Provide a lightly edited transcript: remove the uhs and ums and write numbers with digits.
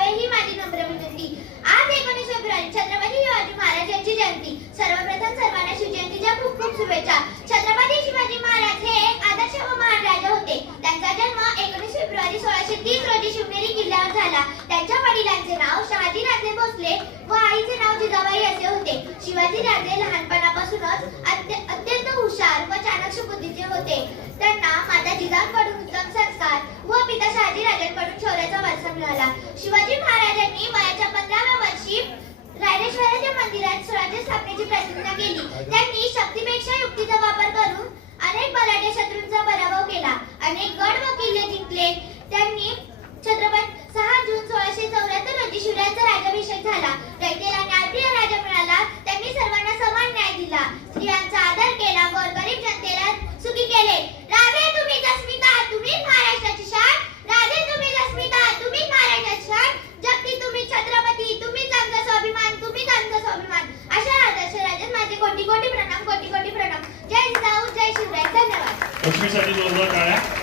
करावे ही माझी नम्र विनंती। आज 19 फेब्रुवारी छत्रपती शिवाजी महाराज यांची जयंती। सर्वप्रथम सर्वांना शिवजयंतीच्या खूप खूप शुभेच्छा। छत्रपती शिवाजी महाराज हे एक आदर्श व महान राजा होते। त्यांचा जन्म 19 फेब्रुवारी 1630 रोजी शिवनेरी किल्ल्यावर झाला। त्यांच्या वडिलांचे नाव शहाजी राजे भोसले व आईचे नाव जिजाबाई असे होते। शिवाजी राजे लहानपणापासूनच अत्यंत हुशार व चाणक्य बुद्धीचे होते। त्यांना माता जिजाऊंकडून उत्तम संस्कार व पिता शहाजी राजांकडून शौर्याचा वारसा मिळाला। शिवाजी महाराजांनी वयाच्या 15व्या वर्षी रायरेश्वराच्या मंदिरात स्वराज्य स्थापनेची प्रतिज्ञा केली। त्यांनी शक्तीपेक्षा युक्तीचा वापर करून अनेक बलाढ्य शत्रूंचा पराभव केला। अनेक गड व किल्ले जिंकले। त्यांनी छत्रपती 6 जून 1674 रोजी शिवरायांचा राज्याभिषेक झाला। रयतेला न्यायप्रिय राजा मिळाला। त्यांनी सर्वांना समान न्याय दिला। स्त्रियांचा आदर केला व गरीब जनतेला सुखी केले। राजे तुम्हीच अस्मिता, तुम्हीच महाराष्ट्राची शान। राजे तुम्हीच अस्मिता, तुम्हीच महाराष्ट्राची शान। जगती तुम्ही छत्रपती, तुम्हीच आमचा स्वाभिमान, तुम्हीच आमचा स्वाभिमान। अशा आदर्श राजास माझे कोटी कोटी प्रणाम, कोटी कोटी प्रणाम। जय जिजाऊ, जय शिवराय। धन्यवाद। लक्ष्मीसाठी जोरदार टाळ्या।